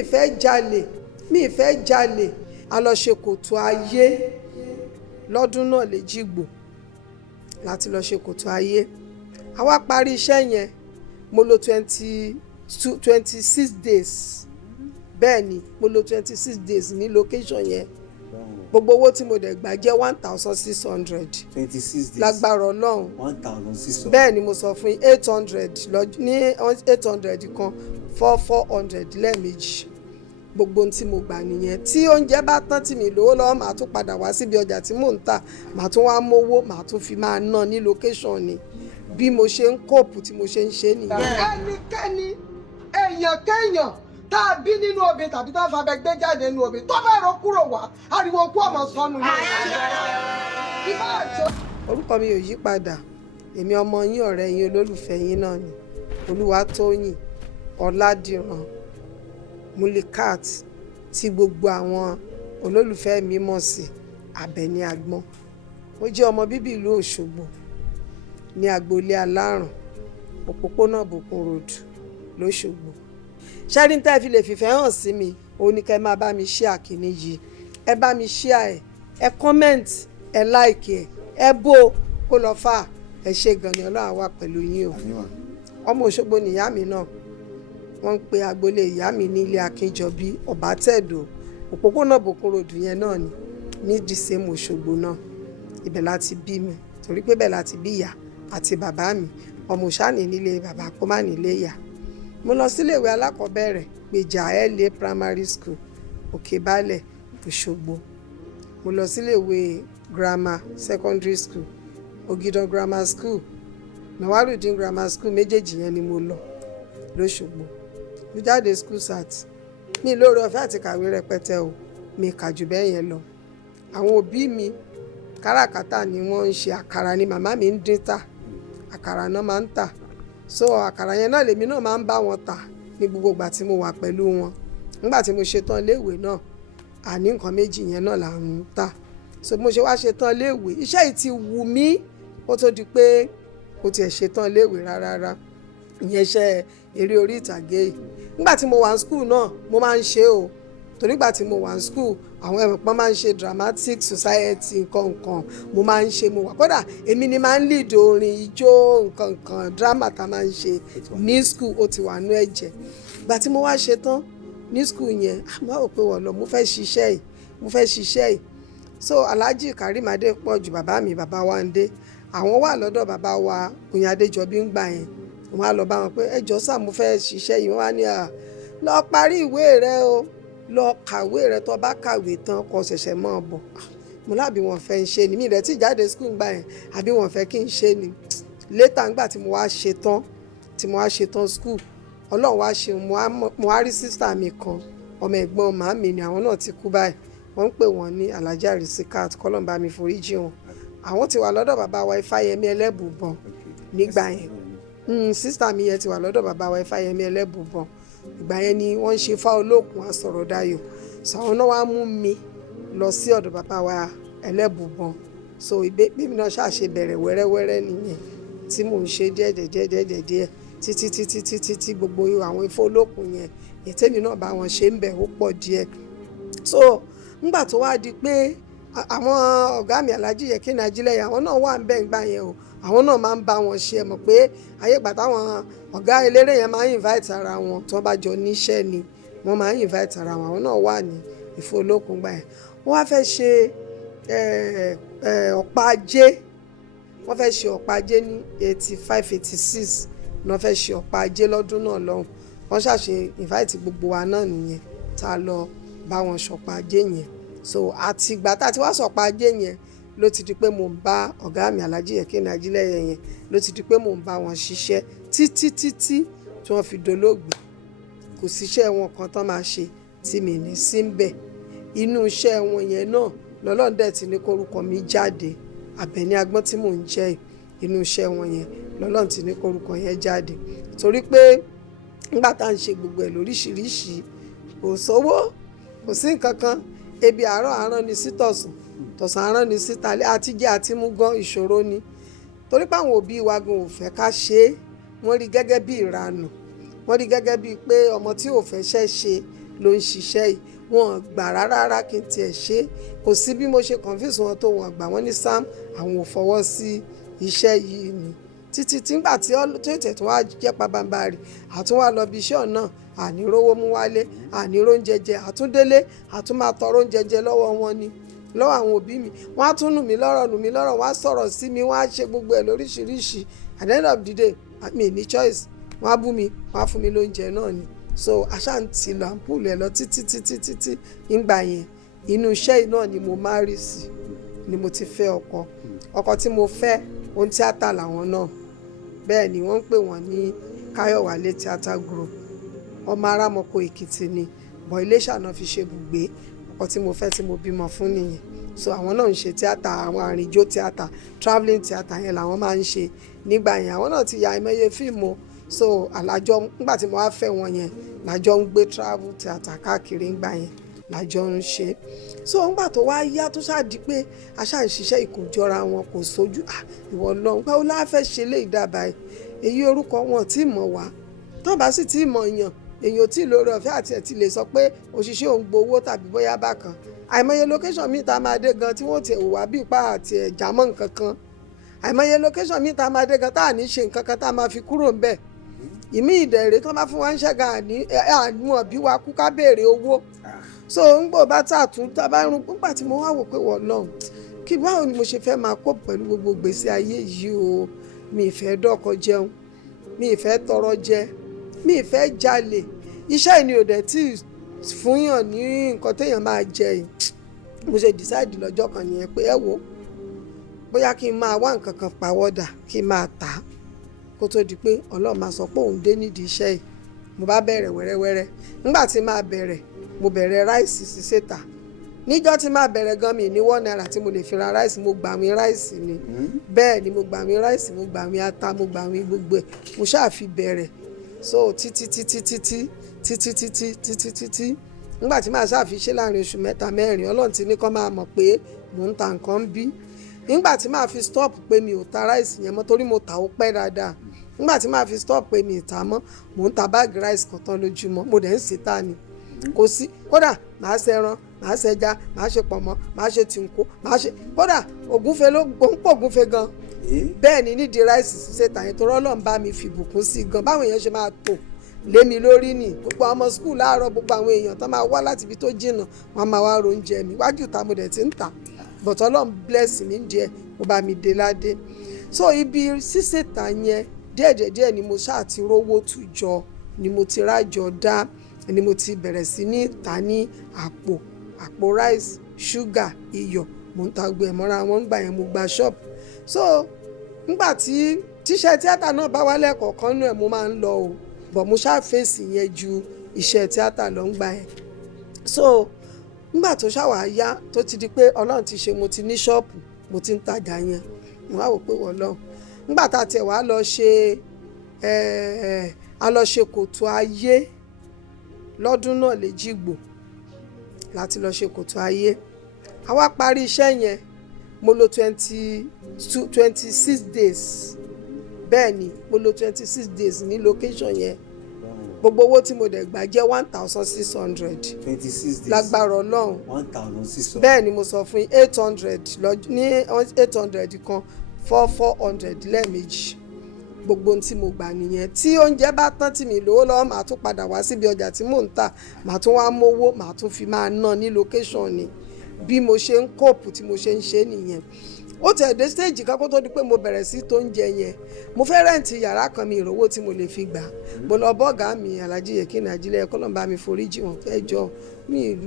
ì fẹ́ jalè a lọ ṣe kòtò ayé lọ́dún náà l'Èjìgbò láti lọ ṣe kòtò ayé. A wá parí iṣẹ́ yẹn mo lò 26 days bẹ́ẹ̀ ni mo lò 26 days ní location yẹn. Gbogbo owó tí mo dẹ̀ gbà jẹ́ 1,600. 26 days lágbára Ọlọ́run 1,600. bẹ́ẹ̀ ni mo sọ fún yín 800 ní 800 kan 400 lẹ́ẹ̀mejì. Gbogbo ohun tí mo gbà nìyẹn. Tí oúnjẹ bá tán tí mi lówó lọ́wọ́ màá tún padà wá síbi ọjà tí mò ń tà, màá tún wá mówó, màá tún fi máa ná ní location ni. Bí mo ṣe ń kóòpù tí mo ṣe ń ṣe nìyẹn. Ẹnikẹ́ni èèyàn kéèyàn tá a bí nínú obì tàbí tá a fa abẹ gbé jáde nínú obì tó bá rọ kúrò wá ariwo kú ọmọ sọnù ní orúkọ mi ò yí padà. Èmi ọmọ yín ọ̀rẹ́ yín olólùfẹ́ yín náà ni Olúwatóyìn Ọládìran Mulikat tí gbogbo àwọn olólùfẹ́ mi mọ̀ sí Abeni Agbon. Mo jẹ́ ọmọ bíbí ìlú Òṣogbo ní agboolé Alárùn òpópónà Bòkun Road l'Óṣogbo. Ṣẹ́rí tẹ́ fi lè fìfẹ́ hàn sí mi òun ni kẹ́ máa bá mi share kíní yìí. Ẹ bá mi share ẹ comment ẹ like ẹ bó kó lọ fà. Ẹ ṣé gan ni Ọlọ́run wà pẹ̀lú yín o. Ọmọ Òṣogbo ni ìyá mi náà. Wọ́n ń pe agboolé ìyá mi ní ilé Akínjọbí Ọbátẹ̀dọ̀ òpópónà Bòkun Road yẹn náà ni ní the same Òṣogbo náà. Ibẹ̀ láti bí mi torí pé bẹ́ẹ̀ láti bí ìyá àti bàbá mi. Ọmọ òṣàní nílé bàbá kó má nílé ìyá. Mo lọ sí iléèwé alákọ̀ọ́bẹ̀rẹ̀ Gbèjà LA Primary School Òkèbálẹ̀ Òṣogbo. Mo lọ sí iléèwé Grammar Secondary School Ògìdàn Grammar School Nawarudin Grammar School méjèèjì yẹn ni mo lọ l'Óṣogbo. Mo jáde school sat mi lóore ọ̀fẹ́ àti kàwé rẹpẹtẹ o, mi kà jù bẹ́ẹ̀ yẹn lọ. Àwọn òbí mi káràkátà ni wọ́n ń ṣe. Àkàrà ni màmá mi ń dín tà, àkàrà náà máa ń tà. So àkàrà yẹn náà lèmi náà máa ń bá wọn tà ní gbogbo ìgbà tí mo wà pẹ̀lú wọn. Nígbà tí mo ṣetán léèwé náà àní nǹkan méjì yẹn náà là ń tà. So mo ṣe wá ṣetán léèwé iṣẹ́ yìí ti wù mí ó tó di pé ó tiẹ̀ ṣetán léèwé rárá. Ìyẹn iṣẹ́ eré orí ìtàgé yìí. Nígbà tí mo wà ní school náà mo máa ń ṣe o. Torí nígbà tí mo wà ní school àwọn ẹ̀mọ̀pọ̀ máa ń ṣe dramatic society nǹkan mo máa ń ṣe mo wà kódà èmi ni máa ń lead orin ijó nǹkan drama tá máa ń ṣe ní school ó ti wà nú ẹ̀jẹ̀. Ìgbà tí mo wá ṣe tán ní school yẹn mo rò pé wọ́n lọ mo fẹ́ ṣiṣẹ́ yìí. So Alhaji Karim Adépọ̀jù bàbá mi bàbá Wándé àwọn wà lọ́dọ̀ bàbá wa Oyin Adéjọbí ń gbà yẹn. Wọ́n á lọ bá wọn pé ẹ jọ̀ọ́ sà mo fẹ́ ṣiṣẹ́ yìí. Wọ́n á ní lọ parí ìwé rẹ o, lọ kàwé rẹ tó bá kàwé tán kó ṣẹ̀ṣẹ̀ máa bọ̀. Mo lábí wọn fẹ́ ń ṣe ni mi rẹ̀ tí jáde school gbà yẹn àbí wọn fẹ́ kí n ṣe ni. Later ńgbà tí mo wá ṣe tán school Ọlọ́run wá ṣe mo wá rí sister mi kan ọmọ ẹ̀gbọ́n màmí ni àwọn náà ti kú báyìí. Wọ́n ń pè wọ́n ní Alhaja Risikat kọ́lọ́n bá mi foríjì wọn. Àwọn ti wà lọ́dọ̀ bàbá wa Ifáyẹmí Ẹlẹ́bùbọn nígbà yẹn. Sister mi yẹn ti wà lọ́dọ̀ bàbá wa Ifáyẹmí Ẹlẹ́bùbọn. Ìgbà yẹn ni wọ́n ń ṣe fá olókun Asọ̀rọ̀dayọ̀. So àwọn náà wá mú mi lọ sí ọ̀dọ̀ bàbá wa Ẹlẹ́bùbọn. So ìbémi náà ṣàṣe bẹ̀rẹ̀ wẹ́rẹ́wẹ́rẹ́ nìyẹn tí mò ń ṣe díẹ̀ títí gbogbo àwọn ifá olókun yẹn ètèmi náà bá wọn ṣe ń bẹ̀ ó pọ̀ díẹ̀. So nígbà tó wá di pé àwọn ọ̀gá mi Alhaji Yekini Ajílẹ̀yẹ àwọn náà wà ń bẹ̀ ńgbà yẹn o. Àwọn náà máa ń bá wọn ṣe mọ̀ pé ayé ìgbà táwọn ọ̀gá eléré yẹn máa ń invite ara wọn tí wọ́n bá jọ níṣẹ́ ni wọ́n máa ń invite ara wọn. Àwọn náà wà ní Ifá olókun gbà yẹn. Wọ́n wá fẹ́ ṣe ọ̀pá ajé. Wọ́n fẹ́ ṣe ọ̀pá ajé ní 85-86 ni wọ́n fẹ́ ṣe ọ̀pá ajé lọ́dún náà lọ́hùn. Wọ́n ṣàṣe invite gbogbo wa náà nìyẹn tá a lọ bá wọn ṣọ̀pá ajé yẹn. So àti ìgbà tá a ti wá ṣọ̀pá ajé yẹn ló ti di pé mò ń bá ọ̀gá mi Alhaji Yekini Ajílẹ̀yẹ yẹn ló ti di pé mò ń bá wọn ṣiṣẹ́ títí tí wọ́n fi dolóògbé. Kò síṣẹ́ wọn kan tán máa ṣe tí mi ní sí ń bẹ̀. Inú iṣẹ́ wọn yẹn náà lọ́lọ́run dẹ̀ ti ní kórúkọ mi jáde. Abeni Agbon tí mò ń jẹ́ inú iṣẹ́ wọn yẹn lọ́lọ́run ti ní kórúkọ yẹn jáde. Torí pé nígbà tá à ń ṣe gbogbo ẹ̀ lóríṣiríṣi kò sówó kò sí nǹkan kan ebi àárọ̀ ni sí tọ̀sán àárọ̀ ni sí talẹ́ àti jẹ àti mú gan ìṣòro ni. Torí pé àwọn òbí wa gan ò fẹ́ ká ṣe é. Wọ́n rí gẹ́gẹ́ bí ìranù. Wọ́n rí gẹ́gẹ́ bí pé ọmọ tí ò fẹ́ ṣẹ́ ṣe ló ń ṣiṣẹ́ yìí, wọn gbà rárá kí n tiẹ̀ ṣe, kò sí bí mo ṣe confuse wọn tó wọn gbà, wọ́n ní Sam àwọn ò fọwọ́ sí iṣẹ́ yìí ni títí tí ngbà tí ètò tó wá jẹ́ pabambarì àtún wá lọ bí iṣẹ́ ọ̀nà ànírówó mú wálé, àníró oúnjẹ jẹ, àtúndélé àtún máa tọrọ oúnjẹ jẹ lọ́wọ́ wọn ni, lọ́wọ́ àwọn òbí mi. Wọ́n á tún nù mí lọ́rọ̀, wọ́n á sọ̀rọ̀ sí mi, wọ́n á ṣe gbogbo ẹ̀ lóríṣiríṣi. At the end of the day mi ní choice, wọ́n á bú mi, wọ́n á fún mi lóúnjẹ náà ni. So aṣáǹtì lọ àǹpùlù ẹ̀ lọ títí ìgbà yẹn inú iṣẹ́ náà ni mo marry sí, ni mo ti fẹ́ ọkọ tí mo fẹ́ ohun tíátà làwọn náà. Bẹ́ẹ̀ ni wọ́n ń pè wọ́n ní Káyọ̀wálé Theatre Group, ọmọ Arámọkọ Èkìtì ni, bọ̀ Iléṣà náà fi ṣe ibùgbé. Ọkọ tí mo fẹ́ tí mo bímọ fún nìyẹn. So àwọn náà ń ṣe tíátà, àwọn àrìnjó tíátà, travelling tíátà yẹn làwọn máa ń ṣe nígbà yẹn. Àwọn náà ti ya àìmọye fíìmù. So àlájọ nígbà tí mo wá fẹ́ wọn yẹn làjọ ń gbé travel tíátà káàkiri nígbà yẹn làjọ ń ṣe. So nígbà tó wá yá tó ṣáàdì pé aṣáà ń ṣiṣẹ́ ìkójọra wọn kò sójú ìwọ náà báwo la fẹ́ ṣe lè dábàá èyí orúkọ wọn tí mọ̀ wá tó bá sì tí mọ̀ yàn èyàn tí lórí ọ̀fẹ́ àti ẹ̀ ti lè sọ pé òṣìṣẹ́ òun gbowó tàbí bóyá bákan. Àìmọye location míì tá a máa dé gan tí wọ́n ti wà bí ipa àti ẹ̀já mọ́ nǹkan kan. Àìmọye location míì tá a máa dé gan tá à ní ṣe nǹkan kan tá a máa fi kúrò ńbẹ̀. Ìmí ìdẹ̀rẹ̀ tó bá fún wa ń ṣẹ́ga àmú ọ̀bí wa kú ká béèrè owó. So ń gbò bá tààtún tá a bá rún nígbà tí mo wá wò pé wọ́n náà kí báwo ni mo ṣe fẹ́ máa kó pẹ̀lú gbogbo gbèsè ayé yìí o. Mi ì fẹ́ dọ́kọ jẹun, mi ì fẹ́ tọrọ jẹ, mi ì fẹ́ jalè. Iṣẹ́ ìní ò dẹ̀ tí fúnyàn ní nǹkan téèyàn máa jẹ yìí. Mo ṣe decide lọ́jọ́ kan nìyẹn pé ẹ wo bóyá kí n máa wá nǹkan kan pàwọ́dà kí n máa tà á kó tó di pé Ọlọ́run máa sọ pé òun dé nídìí iṣẹ́ yìí. Mo bá bẹ̀rẹ̀ wẹ́rẹ́wẹ́rẹ́. Nígbà tí máa bẹ̀rẹ̀ mo bẹ̀rẹ̀ ráìsì ṣíṣe tà. Níjọ́ tí máa bẹ̀rẹ̀ gan mi ní £1 tí mo lè fi ra ráìsì, mo gbàwìn ráìsì ni. Bẹ́ẹ̀ ni mo gbàwìn ráìsì, mo gbàwìn ata, mo gbàwìn gbogbo ẹ̀. Mo ṣáà fi bẹ̀rẹ̀. So títí nígbà tí màá ṣáà fi ṣe láàrin oṣù 3-4 Ọlọ́run ti ní kó máa mọ̀ pé mò ń ta nǹkan bí. Nígbà tí màá fi stop pé mi ò ta ráìsì yẹn mọ́ torí mo tà ó pẹ́ dáadáa. Nígbà tí màá fi stop pé mi ì ta mọ́, mò ń ta báàgì ráìsì kan tán lójúmọ́, mo dẹ̀ ń ṣe ta ni. Kò sí kódà màá ṣe ẹran, màá ṣe ẹja, màá ṣe pọ̀nmọ́, màá ṣe tìǹkó, màá ṣe kódà ògúnfe ló ń pò ògúnfe gan. Bẹ́ẹ̀ ni nídìí ráìsì ṣíṣe tà yẹn torí Ọlọ́run bá mi fi bùkún sí gan. Báwọn èèyàn ṣe máa tò lé mi lórí ni gbogbo ọmọ skul láàárọ̀ gbogbo àwọn èèyàn tó máa wá láti ibi tó jìnnà wọn máa wá oúnjẹ mi wájú ìta mo dẹ̀ ti ń tà but Ọlọ́run bless mi díẹ̀ mo bá mi dé ládé. So ibi ṣíṣe tà yẹn díẹ̀díẹ̀ ni mo ṣáà ti rówó tù jọ ni mo ti rájọ dá ni mo ti bẹ̀rẹ̀ sí ní ta ní àpò rice ṣúgà iyọ̀ mo ń ta gbogbo ẹ̀ mọ́ra wọn gbà yẹn mo gba shop. So nígbà tí tíṣẹ́ tíátà náà bá wálé kọ̀ọ̀kan nú ẹ̀ mo máa ń lọ o bọ̀ mo ṣáà fèsì yẹn ju iṣẹ́ tíátà lọ ń gbà ẹ̀. So nígbà tó ṣàwà yá tó ti di pé Ọlọ́run ti ṣe mo ti ní ṣọ́ọ̀pù mo ti ń tajà yẹn mo wá wò pé wọ́n lọ nígbà tá a tẹ̀ wá lọ ṣe kòtò ayé lọ́dún náà l'Èjìgbò láti lọ ṣe kòtò ayé. A wá parí iṣẹ́ yẹn mo lò 26 days. Bẹ́ẹ̀ ni mo lò 26 days ní location yẹn. Gbogbo owó tí mo dẹ̀ gbà jẹ́ 1,600. 26 days lágbára Ọlọ́run 1,600. bẹ́ẹ̀ ni mo sọ fún yín 800 ní 800 kan 400 lẹ́ẹ̀mejì. Gbogbo ohun tí mo gbà nìyẹn. Tí oúnjẹ bá tán tí mi lówó lọ́wọ́ màá tún padà wá síbi ọjà tí mò ń tà màá tún wá mówó màá tún fi máa ná ní location ni. Bí mo ṣe ń kóòpù tí mo ṣe ń ṣe nìyẹn. Ó tẹ̀ dé stage kan kó tó di pé mo bẹ̀rẹ̀ sí tó ń jẹ yẹn. Mo fẹ́ rẹ́ǹtì yàrá kan mi ìrówó tí mo lè fi gbà. Mo lọ bọ́ọ̀gá mi Alhaji Yekini Ajílẹ̀ ẹ̀kọ́ lọ́nà bá mi foríjì wọn fẹ́ jọ.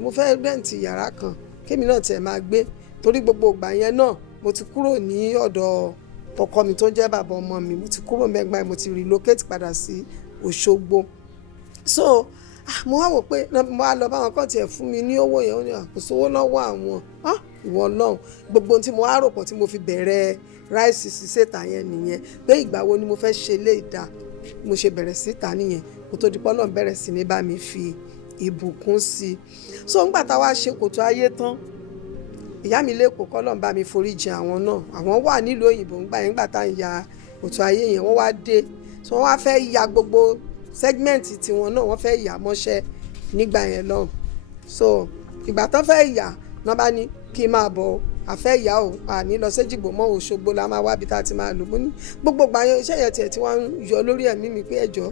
Mo fẹ́ rẹ́ǹtì yàrá kan kémi náà tẹ̀ máa gbé. Torí gbogbo ìgbà yẹn náà mo ti kúrò ní ọ̀dọ̀ ọkọ mi tó jẹ́ bàbá ọmọ mi. Mo ti kúrò mẹ́gbàá mo ti relocate padà sí Òṣogbo. So mo wá wò pé mo wá lọ bá wọn kàn tiẹ̀ fún mi ní owó yẹn ó ní àkóso owó lọ́wọ́ àwọn ìwọ Ọlọ́run gbogbo ohun tí mo wá rò pọ̀ tí mo fi bẹ̀rẹ̀ ráìsì ṣíṣe tà yẹn nìyẹn pé ìgbà wo ni mo fẹ́ ṣe lè dà mo ṣe bẹ̀rẹ̀ sí tà nìyẹn kó tó di pé Ọlọ́run bẹ̀rẹ̀ sí ní bá mi fi ìbùkún sí i. So ńgbà tá a wá ṣe kòtò ayé tán ìyá mi lẹ́kọ̀ọ́ kọ́lọ́run bá mi foríjì àwọn náà àwọn wà nílùú òyìnbó ńgbà yẹn ńgbà tá a ń ya kòtò ayé yẹn wọ́n wá dé so wọ́n wá fẹ́ ya gbogbo sẹ́gmẹ́ǹtì tiwọn náà wọ́n fẹ́ yà mọ́ṣẹ́ nígbà yẹn lọ́hùn. So ìgbà tán fẹ́ yà náà bá ní kí n máa bọ̀ àfẹ́ ìyá o àní lọ séjìgbò mọ́ Òṣogbo la máa wá bí tá a ti máa lò. Mo ní gbogbo ìgbà yẹn iṣẹ́ yẹn tiẹ̀ tí wọ́n ń yọ lórí ẹ̀mí mi pé ẹjọ́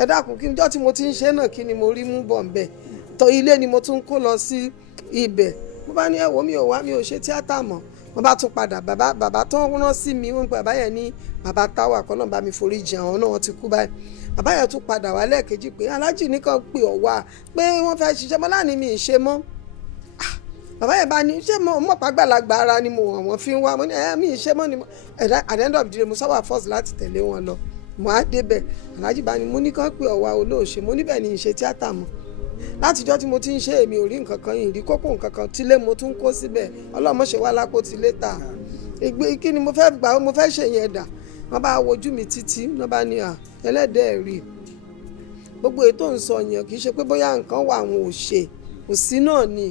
ẹ dákun kí njọ́ tí mo ti ń ṣe náà kí ni mo rí mú bọ̀ ńbẹ̀ tó ilé ni mo tún kó lọ sí ibẹ̀. Mo bá ní ẹ̀wọ̀ mi ò wá mi ò ṣe tíátà mọ́. Mo bá tún padà bàbá tó rán sí mi wọ́n pe bàbá yẹn ní bàbá táwà kọ́ náà bá mi forí jì àwọn náà wọ́n ti kú báyìí. Bàbá yẹn tún padà wá lẹ́ẹ̀kejì pé aláàjì nìkan pè ọ̀ wá pé wọ́n fẹ́ ṣiṣẹ́ mọ́ láàní mi ì ṣe mọ́. Bàbá yẹn bá ní ṣé mo pàgbàlagbà ara ni mo wọ̀n fi ń wá mo ní mi ì ṣe mọ́ ni mo at the end of the day mo sábà force láti tẹ̀lé wọn lọ. Mo á débẹ̀ aláàjì bá ní mo ní kán pè ọ̀ wá olóòṣè mo níbẹ̀ ni ìṣe tíátà mọ́. Látijọ́ tí mo ti ń ṣe èmi ò rí nǹkan kan yìí rí kókó nǹkan kan tílé mo tún kó síbẹ̀ ọlọ́mọ ṣe wá lápò tí létà kí ni mo fẹ́ gbà mo fẹ́ ṣe yẹn dà. Wọ́n bá wojú mi títí wọ́n bá ní ẹlẹ́dẹ̀ẹ́ rí gbogbo ètò ń sọ yẹn kì í ṣe pé bóyá nǹkan wà àwọn ò ṣe kò sí náà ni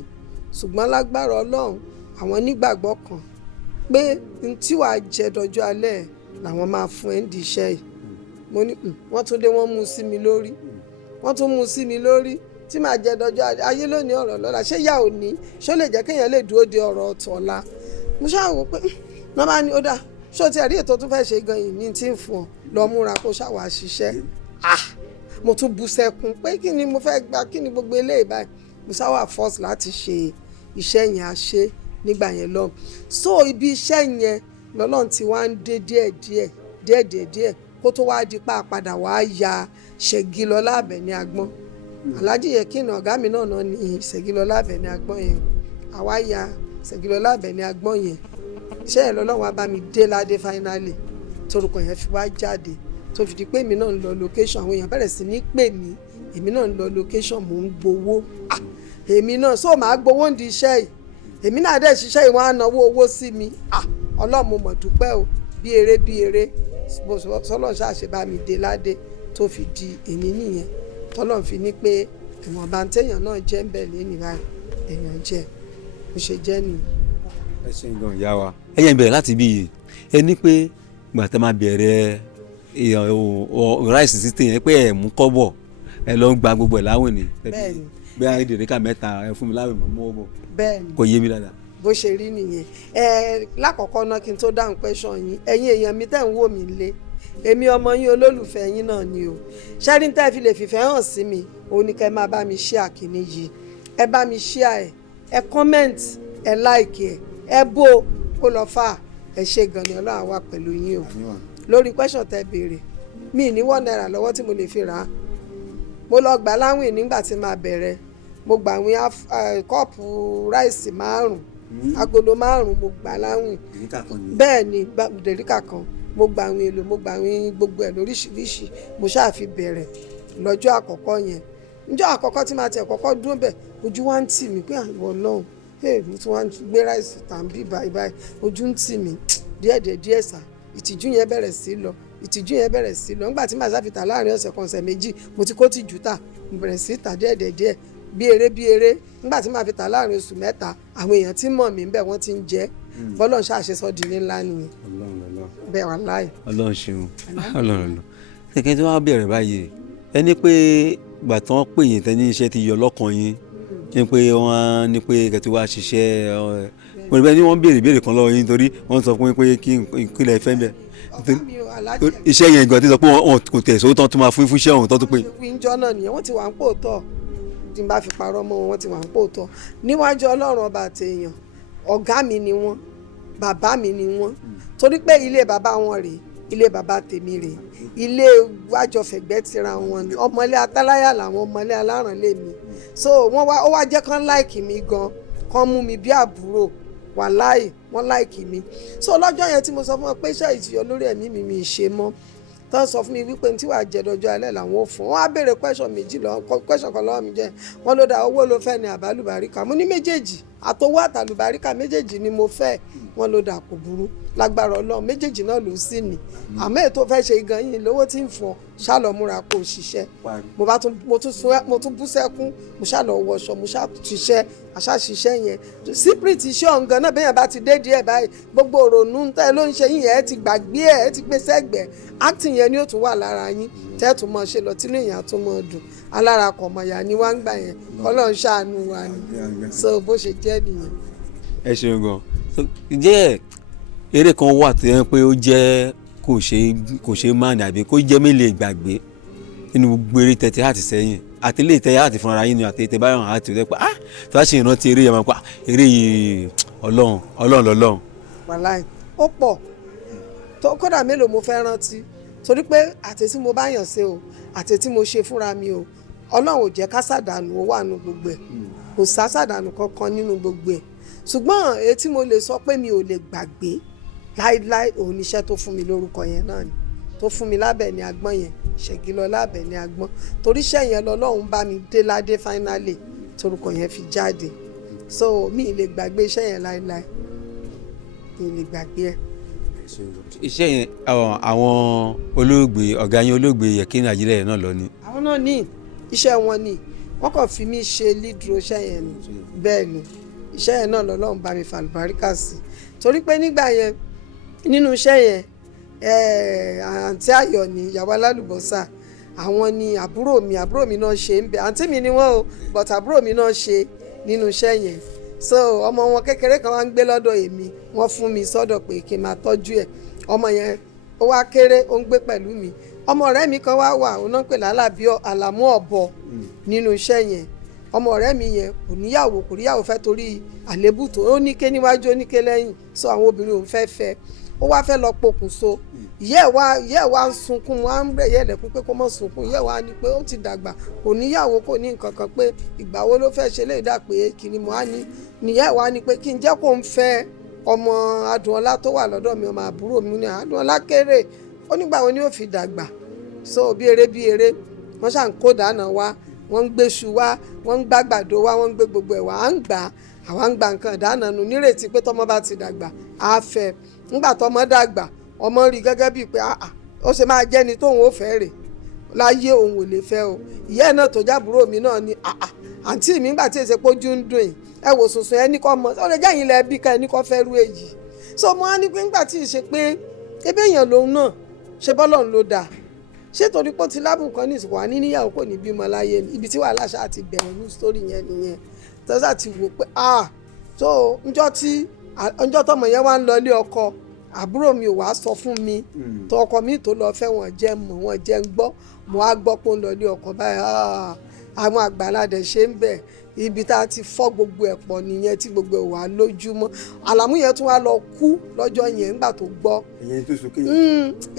ṣùgbọ́n lágbára Ọlọ́run àwọn nígbàgbọ́ kan pé n tí wàá jẹ dọjọ́ alẹ́ làwọn máa fún ẹ ń di iṣẹ́ yìí. Mo ní wọ́n tún dé wọ́n mú sí mi lórí wọ́n tún mú sí mi lórí tí màá jẹ dọjọ́ ayé lónìí ọ̀rọ̀ lọ́la ṣé yà ò ní ṣó lè jẹ́ kéèyàn lè dúró de ọ̀rọ̀ ọ̀tọ̀ọ̀la. Mo ṣàwò pé wọ́n bá ní ó dà ṣó ti ẹ̀rí ètò tó fẹ́ ṣe gan yìí ní tí ń fún ọ lọ múra kó ṣàwà ṣiṣẹ́. Mo tún bú sẹ́kún pé kí ni mo fẹ́ gbà kí ni gbogbo eléyìí báyìí. Mo ṣàwà force láti ṣe iṣẹ́ yẹn á ṣe nígbà yẹn lọ. So ibi iṣẹ́ yẹn lọ́lọ́run ti wá ń dé díẹ̀ kó tó wá di padà wá ya Ṣẹ̀gilọlá Abeni Agbon. Alhaji Yekin ọ̀gá mi náà ní Ṣẹ̀gilọlá Abeni Agbon yẹn àwa ya Ṣẹ̀gilọlá Abeni Agbon yẹn iṣẹ́ yẹn lọ́lọ́run wá bá mi dé ládé finally torúkọ yẹn fi wá jáde tó fi di pé èmi náà ń lọ location àwọn èèyàn bẹ̀rẹ̀ sí ní pè mí èmi náà ń lọ location mò ń gbowó èmi náà so màá gbowó ń di iṣẹ́ yìí èmi náà dẹ̀ ṣiṣẹ́ yìí wọ́n á náwó owó sí mi Ọlọ́run mo mọ̀ dúpẹ́ o bí eré sọlọ́run ṣàṣẹ bá mi dé ládé tó fi di èmi nìyẹn tọ́lọ́run fi ní pé ìwọ̀nba téèyàn náà jẹ́ ń bẹ̀ lẹ́nu báyìí èèyàn jẹ́ bó ṣe jẹ́ nìyẹn. Ẹ ṣe gan ìyá wa ẹ yẹn bẹ̀rẹ̀ láti bí yìí ẹ ní pé gbà tẹ́ máa bẹ̀rẹ̀ ráìsì títí yẹn pé ẹ̀ mú kọ́bọ̀ ẹ lọ ń gba gbogbo ẹ̀ láwìn ni bí a dèrè ká mẹ́ta ẹ fún mi láwìn mọ́ bọ̀ kò yé mi dáadáa. bó ṣe rí nìyẹn lákọ̀ọ́kọ́ náà kí n tó dáhùn question yín ẹ̀yin èèyàn mi tẹ̀ ń wò mí lé èmi ọmọ yín olólùfẹ́ yín náà ni o ṣẹ́rí tẹ́ fi lè fìfẹ́ hàn sí mi òun ni kẹ́ máa bá mi share kíní yìí ẹ bá mi share ẹ comment ẹ like ẹ bó kó lọ fà ẹ ṣe gan ni Ọlọ́run wà pẹ̀lú yín o lórí question tẹ́ béèrè mi ní $1 lọ́wọ́ tí mo lè fi rà á mo lọ gbà láwìn nígbà tí màá bẹ̀rẹ̀ mo gbà wín kọ́ọ̀pù ráìsì 5 agolo 5 mo gbà láwìn bẹ́ẹ̀ ni dèríkà kan mo gbà wín èlò mo gbà wín gbogbo ẹ̀ lóríṣiríṣi mo ṣáà fi bẹ̀rẹ̀ lọ́jọ́ àkọ́kọ́ yẹn níjọ́ àkọ́kọ́ tí màá tiẹ̀ kọ́kọ́ dúró bẹ̀ ojú wa ń tì mí pé àìwọ̀ náà mo tún wá ń gbé ráìsì tàbí báyìí ojú ń tì mí díẹ̀ sá ìtìjú yẹn bẹ̀rẹ̀ sí lọ nígbà tí màá sáfìtà láàrin ọ̀sẹ̀ kan ọ̀sẹ̀ méjì mo ti kó tìjú tà mo bẹ̀rẹ̀ sí tà díẹ̀ bí eré nígbà tí màá fi tà láàrin oṣù 3 àwọn èèyàn tí mọ̀ mí bẹ́ẹ̀ wọ́n ti ń jẹ bọ́lọ́run ṣàṣesọ́ di ńlá nìyẹn bẹ́ẹ̀ wà láì. Ọlọ́run ṣeun Ọlọ́run lọ kẹ̀kẹ́ tí wọ́n á bẹ̀rẹ̀ báyìí ẹni pé ìgbà tí wọ́n pè yín tẹ́ni iṣẹ́ ti yọ lọ́kàn yín ní pé wọ́n ní pé kẹ́tí wá ṣiṣẹ́ mo rí bẹ́ẹ̀ ni wọ́n béèrè kan lọ́wọ́ yín torí wọ́n sọ fún mi pé kí n fẹ́ bẹ́ẹ̀ iṣẹ́ yẹn gan tí sọ pé wọn kò tẹ̀ sówó tán tó máa fún iṣẹ́ ọ̀hún tán tó pé. ìjọ náà nìyẹn wọ́n ti wà ń pò tọ̀ tí n bá fi parọ́ mọ́ wọn ti wà ń pò tọ̀ níwájú Ọlọ́run ọba àtẹ̀yàn ọ̀gá mi ni wọ́n bàbá mi ni wọ́n torí pé ilé bàbá wọn rèé ilé bàbá tèmi rèé ilé wájọfẹ̀gbẹ́ tira wọn ni ọmọlé atáláyà làwọn ọmọlé alárànlé mi so ó wá jẹ́ kán láìkì mi gan kán mú mi bí àbúrò wàláì wọ́n láìkì mi so lọ́jọ́ yẹn tí mo sọ fún wọn pé iṣẹ́ ìtìyọ lórí ẹ̀mí mi ṣe mọ́ tán sọ fún mi wípé tí wàá jẹ dọjọ́ alẹ́ làwọn ò fún wọn á béèrè question kan lọ́wọ́ mi jẹ́ wọn ló dá owó ló fẹ́ ni àbálùbáríkà mo ní méjèèjì àtowó àtàlùbáríkà méjèèjì ni mo fẹ́ wọ́n ló dà kò burú lágbára Ọlọ́run méjèèjì náà ló sì ní àmọ́ ètò fẹ́ ṣe gan yìí lówó tí ń fọ́ ṣàlọ́ múra kó o ṣiṣẹ́ mo tún bú sẹ́kún mo ṣàlọ́ wọṣọ mo ṣàṣiṣẹ́ àṣàṣiṣẹ́ yẹn sípírìtì iṣẹ́ ọ̀ǹgàn náà bẹ́yẹn bá ti dé díẹ̀ báyìí gbogbo òrònú tẹ́ ló ń ṣe yín yẹn ẹ ti gbàgbé ẹ ti gbé sẹ́gbẹ̀ẹ́ acting yẹn ni ó tún wà lára yín tẹ́ tún mọ̀ ṣe lọ tínú èèyàn tún mọ̀ dùn alára kọ̀mọ̀yà ni wọ́n ń gbà yẹn Ọlọ́run ṣàánú wa ni so bó ṣe jẹ́ nìyẹn. ẹ ṣeun gan jẹ́ eré kan wà tó yẹ pé ó jẹ́ kò ṣe máa ní àbí kó jẹ́ mélòó ìgbàgbé nínú gbogbo eré tẹ́tẹ́ àti sẹ́yìn àti ilé ìtẹ́yà àti fúnra yín ni àti ìtẹ́ báyọ̀ àti ìtẹ́ pé tó bá ṣe ìrántí eré yẹn máa pa eré yìí ọlọ́run lọ́lọ́run. wàláì ó pọ̀ tó kódà mélòó mo fẹ́ rántí torí pé àti tí mo bá yàn ṣe o àti tí mo ṣe fúnra mi o Ọlọ́run ò jẹ́ ká ṣàdánù ó wà nínú gbogbo ẹ̀ kò sá ṣàdánù kankan nínú gbogbo ẹ̀ ṣùgbọ́n èyí tí mo lè sọ pé mi ò lè gbàgbé láíláí òun níṣẹ́ tó fún mi lórúkọ yẹn náà ni tó fún mi Lábẹ̀ní Agbọ́n yẹn Ṣẹ̀gilọ Lábẹ̀ní Agbọ́n torí iṣẹ́ yẹn lọ́lọ́run bá mi dé ládé finally torúkọ yẹn fi jáde so mi ì lè gbàgbé iṣẹ́ yẹn láíláí mi ì lè gbàgbé ẹ̀. iṣẹ́ yẹn àwọn olóògbé ọ̀gá yín olóògbé Yẹ̀kínì Àjílẹ̀ yẹn náà lọ ni. àwọn náà ní iṣẹ́ wọn ni wọ́n kàn fi mí ṣe lead role iṣẹ́ yẹn ni bẹ́ẹ̀ ni iṣẹ́ yẹn náà lọ́lọ́run bá mi fàlùbáríkà sí torí pé nígbà yẹn nínú iṣẹ́ yẹn àǹtí Ayọ̀ ni ìyàwó alálùbọ́sà àwọn ni àbúrò mi náà ṣe ń bẹ àǹtí mi ni wọ́n o but àbúrò mi náà ṣe nínú iṣẹ́ yẹn so ọmọ wọn kékeré kan wá ń gbé lọ́dọ̀ èmi wọ́n fún mi sọ́dọ̀ pé kí n máa tọ́jú ẹ̀ ọmọ yẹn ó wá kéré ó ń gbé pẹ̀lú mi ọmọ ọ̀rẹ́ mi kan wá wà ó náà pè lálàbí àlàmú ọ̀bọ nínú iṣẹ́ yẹn ọmọ ọ̀rẹ́ mi yẹn kò níyàwó fẹ́ torí àlébù tó ó níké níwájú ó níké lẹ́yìn so àwọn obìnrin òun fẹ́ ó wá fẹ́ lọ pokùnso ìyá ẹ̀ wá ń sunkún wọn á ń bẹ̀ yẹ̀ lẹ́kún pé kó má sunkún ìyá ẹ̀ wá ní pé ó ti dàgbà kò níyàwó kò ní nǹkan kan pé ìgbà wo ló fẹ́ ṣe léyìí dà pé kìnnì mọ́ á ní níyà ẹ̀ wá ní pé kí n jẹ́ kó ń fẹ́ ọmọ Adùnọlá tó wà lọ́dọ̀ mi ọmọ àbúrò mi ní Adùnọlá kéré ó nígbà wo ni ó fi dàgbà so bí eré wọ́n ṣà ń kó dáná wá wọ́n ń gbéṣu wá wọ́n ń gbàgbàdo wá wọ́n ń gbé gbogbo ẹ̀ wá à ń gbà àwa ń gba nǹkan dáná nù nírètí pé tọmọ bá ti dàgbà á fẹ́ ńgbà tọmọ dàgbà ọmọ rí gẹ́gẹ́ bíi pé ó ṣe máa jẹ́ni tóun ó fẹ́ rè láyé òun ò lè fẹ́ o ìyá ẹ̀ náà tó jábúrò mi náà ni àǹtí mi ńgbà tí èsè pójú ń dùn yìí ẹ wò sùnsùn ẹni kọ́ mọ ó lè jẹ́ yín lẹ́ẹ̀bí ká ẹni kọ́ fẹ́ rú èyí so mo á ní pé ńgbà tí ì ṣe pé ebe èèyàn lòun náà ṣe bọ́lọ̀ ń lo dáa ṣé torí pé ó ti lábùn kan ní ìsìnkú wa ní níyàwó kò ní bímọ láyé ni ibi tí wàhálà ṣáà ti bẹ̀rẹ̀ ní sítórì yẹn nìyẹn tọ́sà ti wò pé so njọ́ tọmọ yẹn wá ń lọ ilé ọkọ àbúrò mi ò wá sọ fún mi tó ọkọ mi tó lọ fẹ́ wọn jẹ́ mọ̀ wọn jẹ́ ń gbọ́ mo á gbọ́ pé ó ń lọ ilé ọkọ báyìí àwọn àgbàládẹ ṣe ń bẹ̀ ibi tá a ti fọ́ gbogbo ẹ̀ pọ̀ nìyẹn tí gbogbo ẹ̀ wà lójúmọ́ àlàmú yẹn tún wá lọ kú lọ́jọ́ yẹn nígbà tó gbọ́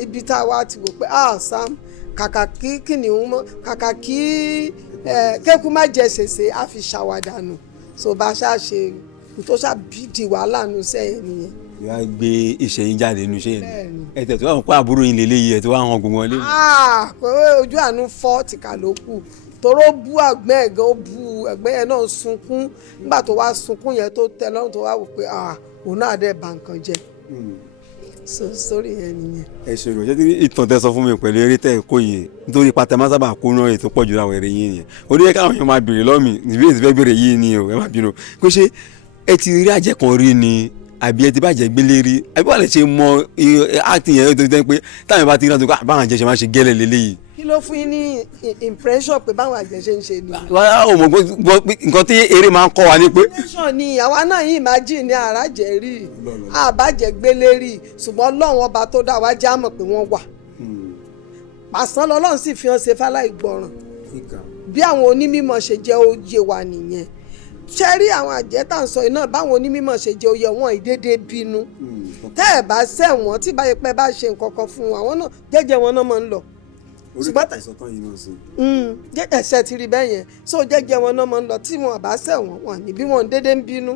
ibi tá a wá ti wò pé Sam kàkà kí kìnìún mọ́ kàkà kí kékú má jẹ ṣèṣe á fi ṣàwàdànù so bá a ṣáà ṣe tó ṣàbídìí wàhálà nù sẹ́yìn nìyẹn. ìyá gbé iṣẹ́ yín jáde nínú iṣẹ́ yẹn ẹ̀tẹ̀ tó wà ń pa àbúrò yín lélẹ́yìí ẹ̀ tó wà ń hàn gbogbo wọn lé. pé ojú àánú fọ́ tìkà ló kù toró bú ẹ̀gbẹ́ ẹ̀ gan ó bú ẹ̀gbẹ́ yẹn náà sunkún nígbà tó wá sunkún yẹn tó tẹ́ lọ́rùn tó wá wò pé òun náà dẹ̀ bà nǹkan jẹ́ sórí yẹn nìyẹn. ẹ ṣe rò ṣé tí ìtàn tẹ́ sọ fún mi pẹ̀lú eré tẹ́ ẹ̀ kó yẹn nítorí pátá má sábà kó náà ètò pọ̀ jù láwọn eré yìí yẹn ó ní káwọn èèyàn máa béèrè lọ́mì ìbéèrè tí fẹ́ béèrè yìí ni ẹ má bínú pé ṣé ẹ ti rí àjẹ́ kan rí ni àbí ẹ ti bàjẹ́ gbélé rí àbí wàá lè ṣe mọ acting yẹn tó tẹ́ pé táwọn bá ti rí àtúnkọ́ àbáwọn àjẹsẹ̀ máa ṣe gẹ́lẹ́ lélẹ́yìí. kí ló fún yín ní impression pé báwọn àjẹ́ ṣe ń ṣe ni. wàá ò mọ̀ gbọ́ nǹkan tí eré máa ń kọ́ wa ni pé. impression ni àwa náà yìí imagine ní àràjẹ́ rí àbájẹ́ gbélé rí ṣùgbọ́n Ọlọ́run ọba tó dá wa já mọ̀ pé wọ́n wà. pàṣán lọ́lọ́run sì fi hàn ṣe fáláì gbọ́ràn bí àwọn onímọ̀ ṣe jẹ́ oyè wa nìyẹn ṣe rí àwọn àjẹ́ tá à ń sọ iná báwọn onímọ̀ ṣe jẹ́ oyè wọn ìdédé bínú tẹ́ ẹ̀ bá ṣẹ̀wọ̀n tí báyìí pẹ́ bá ṣe nǹkan kan fún àwọn náà jẹ́jẹ́ wọn náà máa ń lọ. ẹ̀ṣẹ̀ ti rí bẹ́ẹ̀ yẹn so jẹ́jẹ́ wọn náà máa ń lọ tí wọn bá ṣẹ̀wọ̀n wọn níbí wọn dédé ń bínú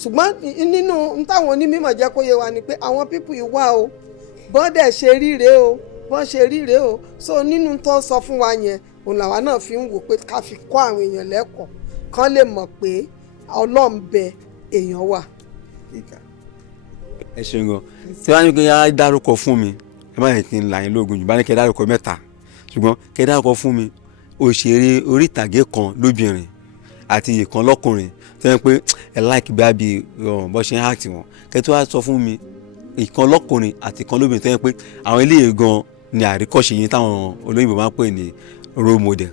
ṣùgbọ́n nínú táwọn onímọ̀ jẹ́ kó yé wa ni pé àwọn pípù ìwà o bọ́n dẹ̀ ṣe ríre o bọ́n ṣe ríre o so nínú tó sọ fún wa yẹn òun làwa náà fi ń wò pé ká fi kọ́ àwọn èèyàn lẹ́kọ̀ọ́ kán lè mọ̀ pé Ọlọ́run bẹ èèyàn wà. ẹ ṣeun gan tí wàá ní kí n dárúkọ fún mi ẹ má yẹ kí n là yín lóògùn jù bá ní kí n dárúkọ 3 ṣùgbọ́n kí n dárúkọ fún mi òṣèré orí ìtàgé kan lóbìnrin àti ìkan lọ́kùnrin tó yẹ pé ẹ láìkí bí àbí bọ́ ṣe ń hàtì wọn kẹ́ tó wá sọ fún mi ìkan lọ́kùnrin àti ìkan lóbìnrin tó yẹ pé àwọn eléyìí gan ni àríkọ́ṣe yín táwọn olóyìnbó máa ń pè ní role model.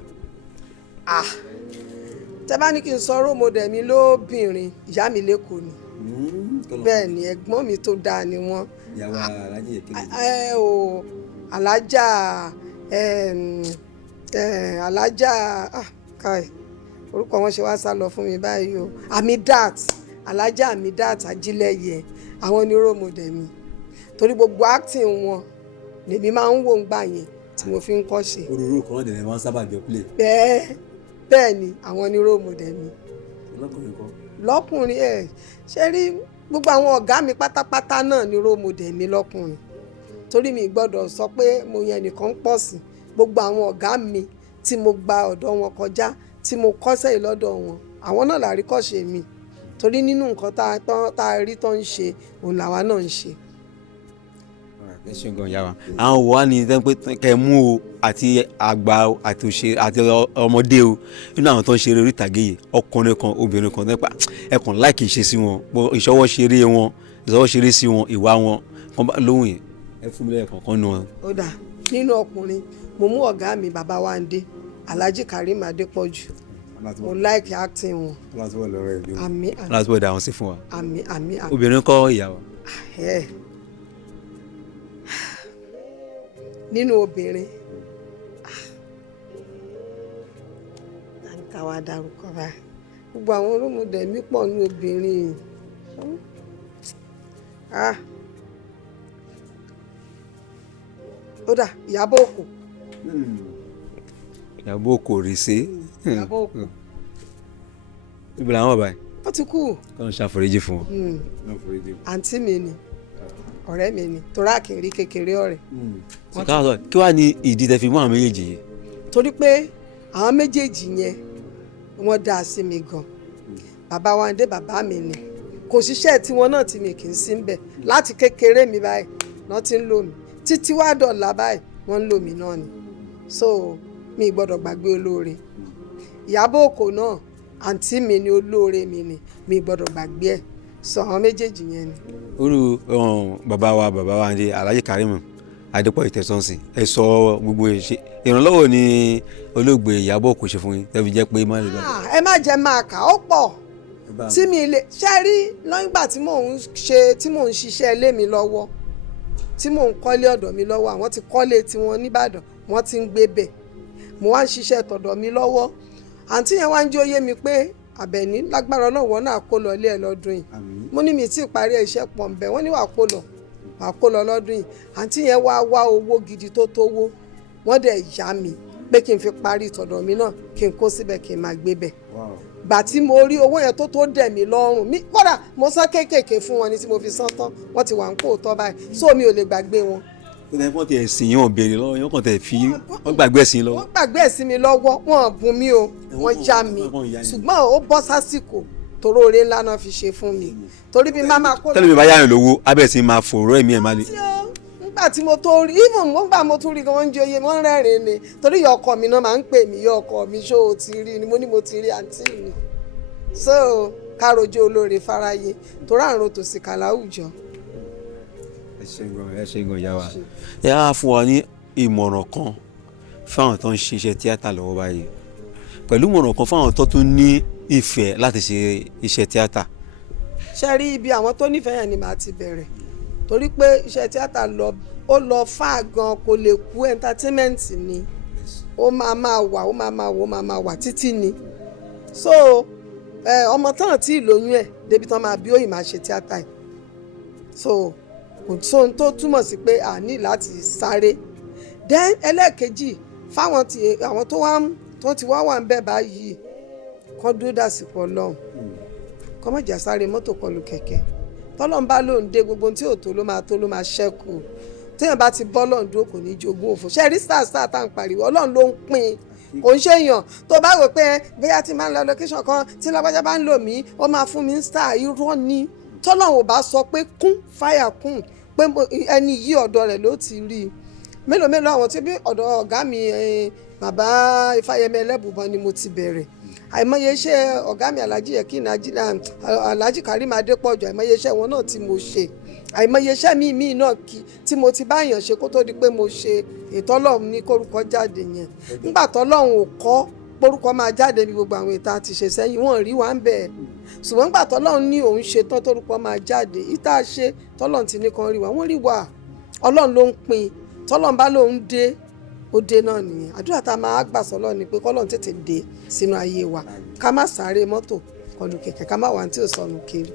tẹ́ bá ní kí n sọ role model mi lóbìnrin ìyá mi lẹ́kọ̀ọ́ ni bẹ́ẹ̀ ni ẹ̀gbọ́n mi tó dáa ni wọ́n. ìyàwó alájà èkéde. alájà alájà káì orúkọ wọn ṣe wá sá lọ fún mi báyìí o Amidat alájà Amidat Ajílẹ̀yẹ àwọn ni role model mi torí gbogbo acting wọn lèmi máa ń wò ń gbà yẹn tí mo fi ń kọ́ ṣe. orúurú kan náà dẹ̀ wọ́n sábà jọ play. bẹ́ẹ̀ ni àwọn ni role model mi. lọ́kùnrin kan. lọ́kùnrin ṣe rí gbogbo àwọn ọ̀gá mi pátápátá náà ni role model mi lọ́kùnrin torí mi gbọ́dọ̀ sọ pé mo yẹn nìkan pọ̀ sí gbogbo àwọn ọ̀gá mi tí mo gba ọ̀dọ̀ wọn kọjá tí mo kọ́ṣẹ́ lọ́dọ̀ wọn àwọn náà làríkọ́ṣe mi torí nínú nǹkan tá a rí tó ń ṣe òun làwa náà ń ṣe. ẹ ṣe gan yàrá àwọn wo wá ní kẹ mú o àti àgbà o àti ọmọdé o nínú àwọn tó ń ṣeré orí ìtàgé yìí ọkùnrin kan obìnrin kan nípa ẹkùn láìkì ṣe sí wọn ìṣọwọ́ ṣeré wọn ìṣọwọ́ ṣeré sí wọn ìwà wọn kan bá lóhùn yìí ẹ fún mi lẹ́ẹ̀kan kan nù wọn. ó dà nínú ọkùnrin mo mú ọ̀gá mi bàbá wa ń dé Alhaji Karim Adépọ̀jù mo like acting wọn. àmì àmì láti wọ́n dà wọ́n sí fún wa. àmì àmì àmì. obìnrin kọ́ ìyàwó. nínú obìnrin ká wá dárúkọ báyìí gbogbo àwọn olómọdé mi pọ̀ ní obìnrin ó dà Ìyábọ̀ Òkò. Ìyábọ̀ Òkò rè sé. Ìyábọ̀ Òkò. ibi làwọn bàbá yìí. wọ́n ti kú. kọ́ ń ṣàforíjì fún wọn. àǹtí mi ni ọ̀rẹ́ mi ni torí àkìrí kékeré ọ̀rẹ́. kí wàá ní ìdí tẹ́ fi mú àwọn méjèèjì yìí. torí pé àwọn méjèèjì yẹn wọ́n dá sí mi gan bàbá wa ń dé bàbá mi ni kò síṣẹ́ tiwọn náà tí mi kì í sí ń bẹ̀ láti kékeré mi báyìí náà ti ń lò mí títí wá dọ̀là báyìí wọ́n ń lò mí náà ni so mi gbọ́dọ̀ gbàgbé olóore Ìyábọ̀ Òkò náà àǹtí mi ni olóore mi ni mi gbọ́dọ̀ gbàgbé ẹ̀ sọ àwọn méjèèjì yẹn ni. olú bàbá wa ní Alhaji Karim Adépọ̀jù tẹ̀sánṣì ẹ sọ gbogbo ṣe ìrànlọ́wọ́ ni olóògbé Ìyábọ̀ Òkò ṣe fún yín tẹ́bi jẹ́ pé má lè lọ. ẹ má jẹ́ máa kà ó pọ̀ tí mi lè ṣe rí lọ́yìngbà tí mò ń ṣiṣẹ́ ilé mi lọ́wọ́ tí mò ń kọ́lé ọ̀dọ̀ mi lọ́wọ́ àwọn ti kọ́lé tiwọn nìbàdàn wọ́n ti ń gbé bẹ̀ mo wá ń ṣiṣẹ́ tọ̀dọ̀ mi lọ́wọ́ àǹtí yẹn wá ń jẹ́ óyé mi pé Àbẹ̀ní lágbára ọlọ́wọ́ náà kó lọ ilé ẹ lọ́dún yìí mo ní mi tí ì parí iṣẹ́ pọ̀ nbẹ̀ wọ́n ní wàá kó lọ lọ́dún yìí àǹtí yẹn wá owó gidi tó tówó wọ́n dẹ̀ yá mi pé kí n fi parí tọ̀dọ̀ mi náà kí n kó síbẹ̀ kí n máa gbé bẹ̀ gbà tí mo rí owó yẹn tó dẹ̀ mí lọ́rùn mi kódà mo san kéékèèké fún wọn ní tí mo fi san tán wọ́n ti wà ń kó tọ́ báyìí so mi ò lè gbàgbé wọn. wọ́n ti ẹ̀sìn yàn béèrè lọ́wọ́ yàn kàn tẹ̀ fi wọ́n gbàgbé ẹ̀sìn lọ́wọ́. wọ́n gbàgbé ẹ̀sìn mi lọ́wọ́ wọ́n bùn mí o wọ́n já mi ṣùgbọ́n ó bọ́ sásìkò toró oore ńlá náà fi ṣe fún mi torí bí má máa kó. tẹ́lẹ̀ mi bá yáyàn lówó abẹ́sìn máa fòrò ẹ̀mí ẹ̀ má lè. nígbà tí mo tó rí even nígbà mo tún rí gan wọ́n ń jẹ oyè wọ́n rẹ́rìn-ín ni torí ìyá ọkọ mi náà máa ń pè mí ìyá ọkọ mi ṣó o ti rí ni mo ní mo ti rí àǹtí mi so károjó olóore fáráyé torí àrùn tòsí kàláwùjọ. ẹ ṣe gan yá wa ẹ á fún wa ní ìmọ̀ràn kan fáwọn tó ń ṣiṣẹ́ tíátà lọ́wọ́ báyìí pẹ̀lú ìmọ̀ràn kan fáwọn tó tún ní ìfẹ́ láti ṣe iṣẹ́ tíátà. ṣe rí ibi àwọn tó nífẹ̀ẹ́ yẹn ni màá ti bẹ̀rẹ̀ torí pé iṣẹ́ tíátà ó lọ fà gan kò lè kú entertainment ni ó máa wà títí ni so ọmọ tán tí ìlóyún ẹ̀ débi tán máa bí òyìn máa ṣe tíátà yìí so kò sóhun tó túmọ̀ sí pé a ní láti sáré then ẹlẹ́ẹ̀kejì fáwọn àwọn tó ti wá ń bẹ̀ báyìí kọ́ dúró dàsìkò ọlọ́run kọ́ mọ̀ jà sáré mọ́tò kọlù kẹ̀kẹ́ tọ́lọ́run bá lóun dé gbogbo tí ò tó ló máa ṣẹ́kù téèyàn bá ti bọ́ lọ́run dúró kò ní jogún òfò ṣe rí star tá à ń pariwo ọlọ́run ló ń pín kò ń ṣèyàn tó bá rò pé bóyá tí máa ń lọ location kan tí lágbájá bá ń lò mí ó máa fún mi ń star irọ́ ni tọ́lọ́run ò bá sọ pé kún fáyà kún pé ẹni yìí ọ̀dọ̀ rẹ̀ ló ti rí i mélòó àwọn tí bí ọ̀dọ̀ ọ̀gá mi bàbá Ifáyẹmí Ẹlẹ́bùbọn ni mo ti bẹ̀rẹ̀ àìmọye iṣẹ́ ọ̀gá mi Alhaji Yekin Alhaji Karim Adépọ̀jù àìmọye iṣẹ́ wọn náà tí mo ṣe àìmọye iṣẹ́ míì náà tí mo ti báyàn ṣe kó tó di pé mo ṣe ètò Ọlọ́run ní kórúkọ jáde yẹn nígbà tọ́lọ́run ò kọ́ pórúkọ máa jáde ní gbogbo àwọn ètò àti ṣe sẹ́yìn wọ́n rí wa ń bẹ̀ ṣùgbọ́n nígbà tọ́lọ́run ní òun ṣe tán tórúkọ máa jáde ìta ṣe tọ́lọ́run ti ní kan rí wa wọ́n rí wa Ọlọ́run ló ń pín tọ́lọ́run bá lóun dé ó dé náà nìyẹn àdúrà tá a máa gbà sọ́lọ́ ni pé kọ́lọ́run tètè dé sínú ayé wa ká má sáré mọ́tò kọlù kẹ̀kẹ́ ká má wà tí ò sọnù kiri.